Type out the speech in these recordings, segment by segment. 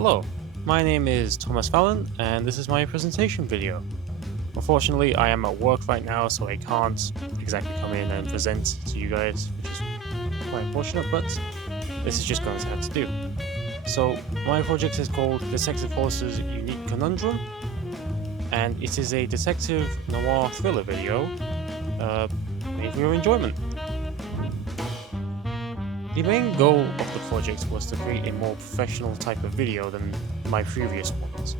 Hello, my name is Thomas Fallon, and this is my presentation video. Unfortunately, I am at work right now, so I can't exactly come in and present to you guys, which is quite unfortunate, but this is just going to have to do. So, my project is called Detective Hollis's Unique Conundrum, and it is a detective noir thriller video, made for your enjoyment. The main goal of the project was to create a more professional type of video than my previous ones.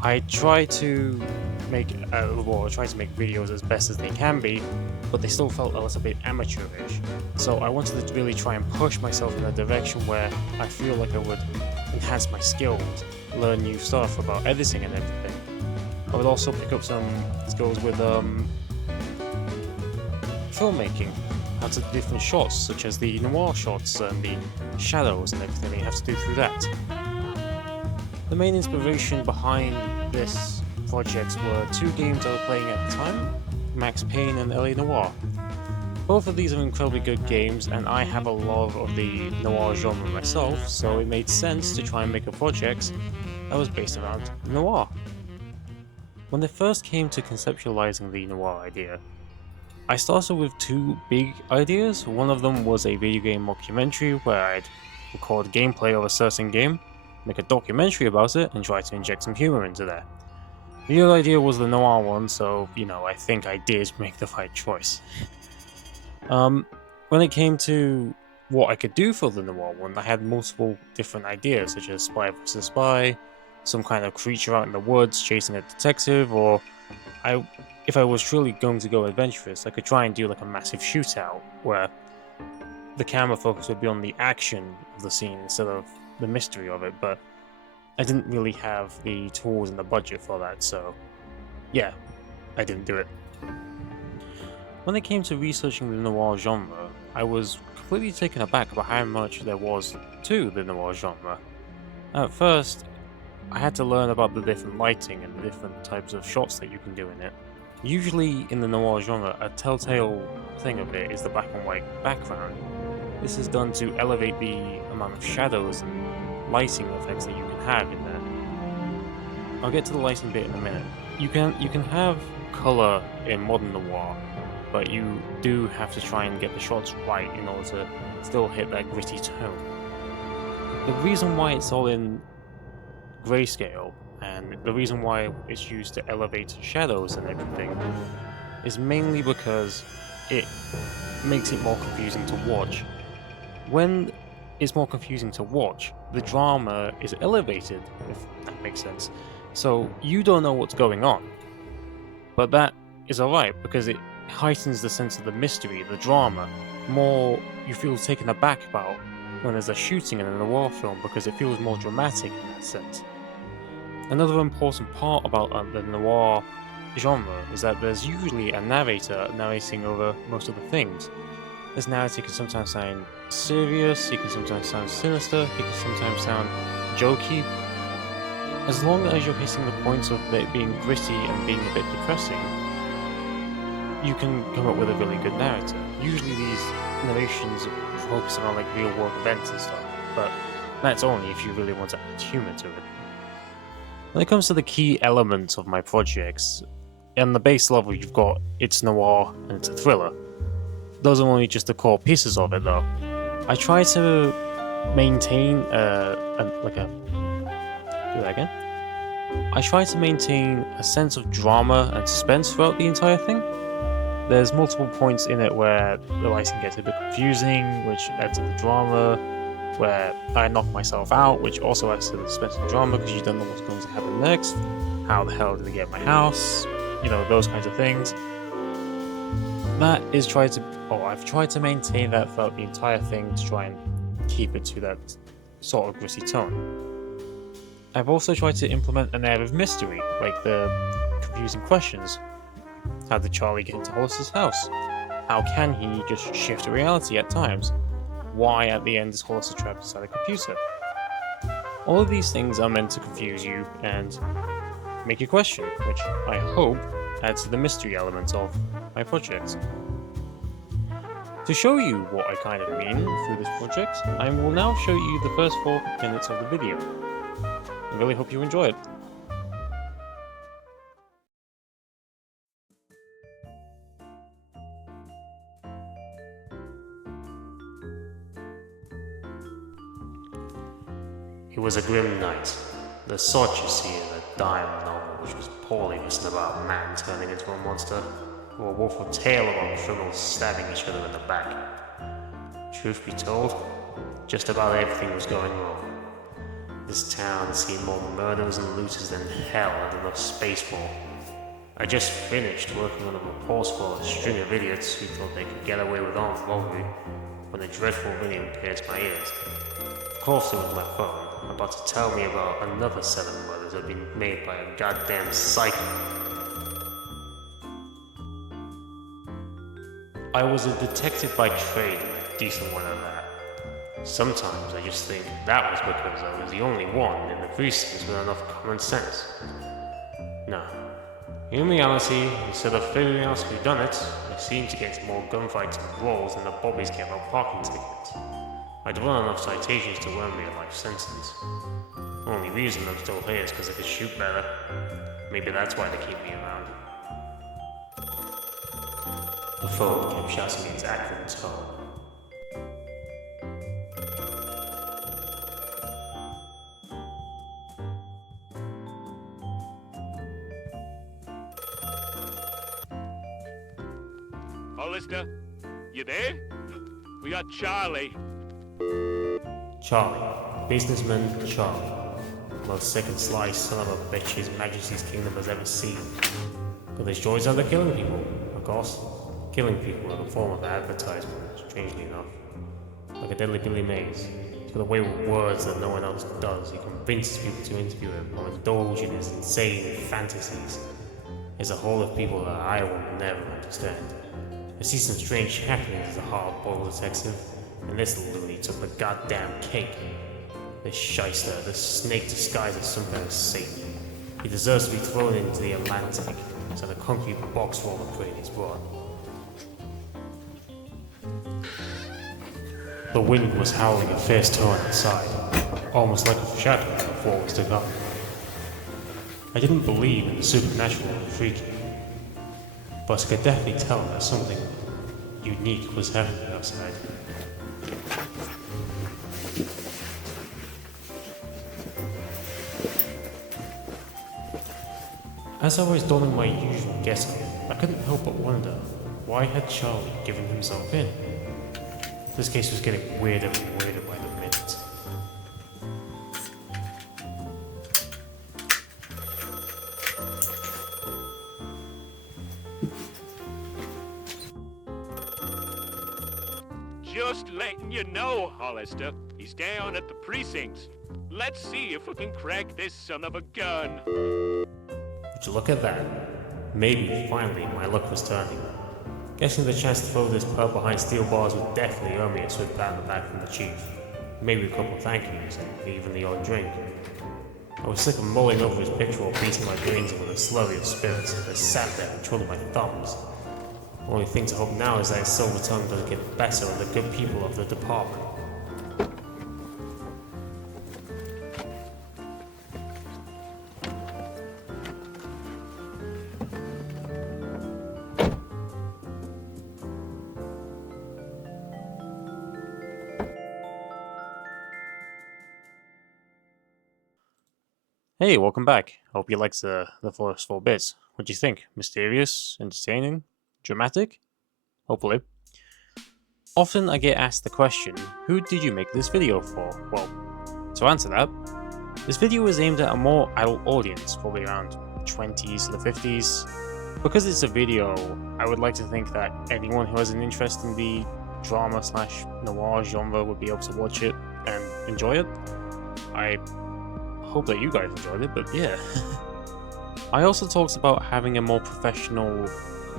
I try to make videos as best as they can be, but they still felt a little bit amateurish. So I wanted to really try and push myself in a direction where I feel like I would enhance my skills, learn new stuff about editing and everything. I would also pick up some skills with filmmaking. How to do different shots, such as the noir shots and the shadows and everything that you have to do through that. The main inspiration behind this project were two games I was playing at the time, Max Payne and LA Noire. Both of these are incredibly good games, and I have a love of the noir genre myself, so it made sense to try and make a project that was based around noir. When they first came to conceptualizing the noir idea, I started with two big ideas. One of them was a video game mockumentary where I'd record gameplay of a certain game, make a documentary about it, and try to inject some humor into there. The other idea was the noir one, so, I think I did make the right choice. When it came to what I could do for the noir one, I had multiple different ideas, such as spy versus spy, some kind of creature out in the woods chasing a detective, or if I was truly going to go adventurous, I could try and do like a massive shootout where the camera focus would be on the action of the scene instead of the mystery of it, but I didn't really have the tools and the budget for that, so yeah, I didn't do it. When it came to researching the noir genre, I was completely taken aback by how much there was to the noir genre. At first, I had to learn about the different lighting and the different types of shots that you can do in it. Usually in the noir genre, a telltale thing of it is the black and white background. This is done to elevate the amount of shadows and lighting effects that you can have in there. I'll get to the lighting bit in a minute. You can have color in modern noir, but you do have to try and get the shots right in order to still hit that gritty tone. The reason why it's all in grayscale, and the reason why it's used to elevate shadows and everything, is mainly because it makes it more confusing to watch. When it's more confusing to watch, the drama is elevated, if that makes sense. So you don't know what's going on. But that is alright, because it heightens the sense of the mystery, the drama. More you feel taken aback about when there's a shooting in a noir film, because it feels more dramatic in that sense. Another important part about the noir genre is that there's usually a narrator narrating over most of the things. This narrator can sometimes sound serious, it can sometimes sound sinister, it can sometimes sound jokey. As long as you're hitting the points of it being gritty and being a bit depressing, you can come up with a really good narrator. Usually these narrations focus around like real world events and stuff, but that's only if you really want to add humor to it. When it comes to the key elements of my projects, on the base level you've got it's noir and it's a thriller. Those are only just the core pieces of it though. I try to maintain I try to maintain a sense of drama and suspense throughout the entire thing. There's multiple points in it where the lighting gets a bit confusing, which adds to the drama, where I knock myself out, which also adds to the suspense and drama because you don't know what's going to happen next. How the hell did I get my house? Those kinds of things. I've tried to maintain that throughout the entire thing to try and keep it to that sort of gritty tone. I've also tried to implement an air of mystery, like the confusing questions. How did Charlie get into Hollis's house? How can he just shift reality at times? Why at the end is Hollis trapped inside a computer? All of these things are meant to confuse you and make you question, which I hope adds to the mystery element of my project. To show you what I kind of mean through this project, I will now show you the first 4 minutes of the video. I really hope you enjoy it. It was a grim night. The sort you see in a dime novel which was poorly written about a man turning into a monster, or a woeful tale about criminals stabbing each other in the back. Truth be told, just about everything was going wrong. This town had seen more murders and looters than hell had enough space for. I just finished working on a report for a string of idiots who thought they could get away with armed robbery when a dreadful ringing pierced my ears. Of course it was my phone, about to tell me about another 7 murders that had been made by a goddamn psycho. I was a detective by trade and a decent one at that. Sometimes I just think that was because I was the only one in the precincts with enough common sense. No. In reality, instead of figuring out who done it, I seemed to get into more gunfights and brawls than the bobbies gave out parking tickets. I'd run enough citations to earn me a life sentence. The only reason I'm still here is because I could shoot better. Maybe that's why they keep me around. The phone kept shouting its accurate tone. Hollister, you there? We got Charlie. Charlie. Businessman Charlie. Most sick and sly son of a bitch His Majesty's kingdom has ever seen. But his joys are the killing people, of course. Killing people in the form of advertisement, strangely enough. Like a deadly Billy Mays. He's got a way with words that no one else does. He convinces people to interview him or indulge in his insane fantasies. There's a whole of people that I will never understand. I see some strange happenings as a hard-boiled detective, and this loony took the goddamn cake. This shyster, this snake disguised as some kind of Satan. He deserves to be thrown into the Atlantic, so the concrete box for all the prey he's brought. The wind was howling a fierce torrent outside, almost like a foreshadowing of what was to come. I didn't believe in the supernatural or the freaky, but I could definitely tell that something unique was happening outside. As I was donning my usual guest gear, I couldn't help but wonder, why had Charlie given himself in? This case was getting weirder and weirder by the minute. Just letting you know, Hollister. He's down at the precincts. Let's see if we can crack this son of a gun. Would you look at that? Maybe, finally, my luck was turning. Guessing the chance to throw this pub behind steel bars would definitely earn me a swift pat on the back from the chief. Maybe a couple of thank yous, and even the odd drink. I was sick of mulling over his picture while beating my brains in with a slurry of spirits as I sat there controlling my thumbs. The only thing to hope now is that his silver tongue doesn't get better on the good people of the department. Hey, welcome back. Hope you liked the first 4 bits. What do you think? Mysterious? Entertaining? Dramatic? Hopefully. Often I get asked the question, who did you make this video for? Well, to answer that, this video is aimed at a more adult audience, probably around 20s to the 50s. Because it's a video, I would like to think that anyone who has an interest in the drama/noir genre would be able to watch it and enjoy it. I hope that you guys enjoyed it, but yeah. I also talked about having a more professional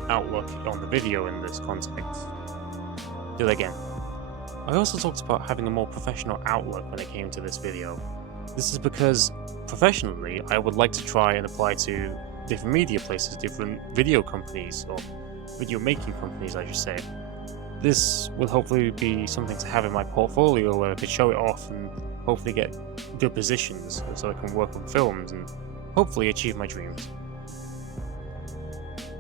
outlook on the video in this context. Do that again. I also talked about having a more professional outlook when it came to this video. This is because, professionally, I would like to try and apply to different media places, different video companies, or video making companies I should say. this would hopefully be something to have in my portfolio where I could show it off and hopefully get good positions so I can work on films and hopefully achieve my dreams.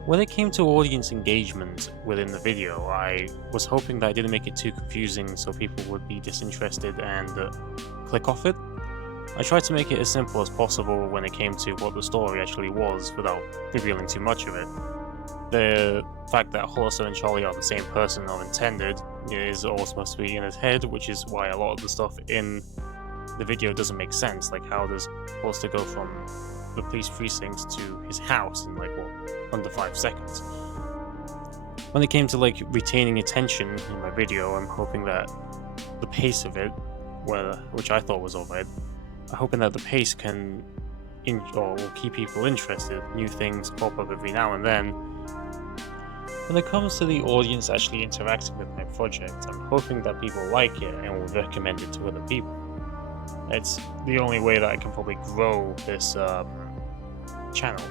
When it came to audience engagement within the video, I was hoping that I didn't make it too confusing so people would be disinterested and click off it. I tried to make it as simple as possible when it came to what the story actually was without revealing too much of it. The fact that Hollister and Charlie are the same person or intended is all supposed to be in his head, which is why a lot of the stuff in the video doesn't make sense. Like, how does Hollister go from the police precincts to his house in like, what, under 5 seconds? When it came to like retaining attention in my video, I'm hoping that the pace of it, which I thought was alright, I'm hoping that the pace can will keep people interested. New things pop up every now and then. When it comes to the audience actually interacting with my project, I'm hoping that people like it and will recommend it to other people. It's the only way that I can probably grow this channel,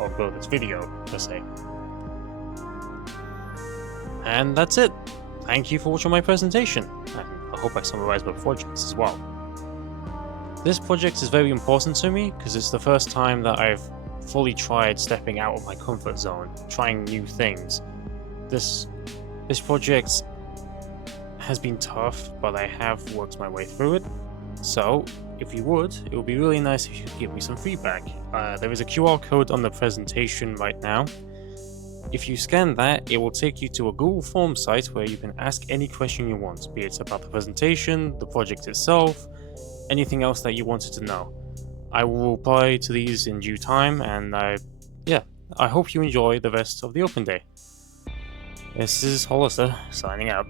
or grow this video, per se. And that's it. Thank you for watching my presentation, and I hope I summarized my projects as well. This project is very important to me because it's the first time that I've fully tried stepping out of my comfort zone, trying new things. This project has been tough, but I have worked my way through it. So, if you would, it would be really nice if you could give me some feedback. There is a QR code on the presentation right now. If you scan that, it will take you to a Google Forms site where you can ask any question you want, be it about the presentation, the project itself, anything else that you wanted to know. I will reply to these in due time, and I hope you enjoy the rest of the open day. This is Hollister, signing out.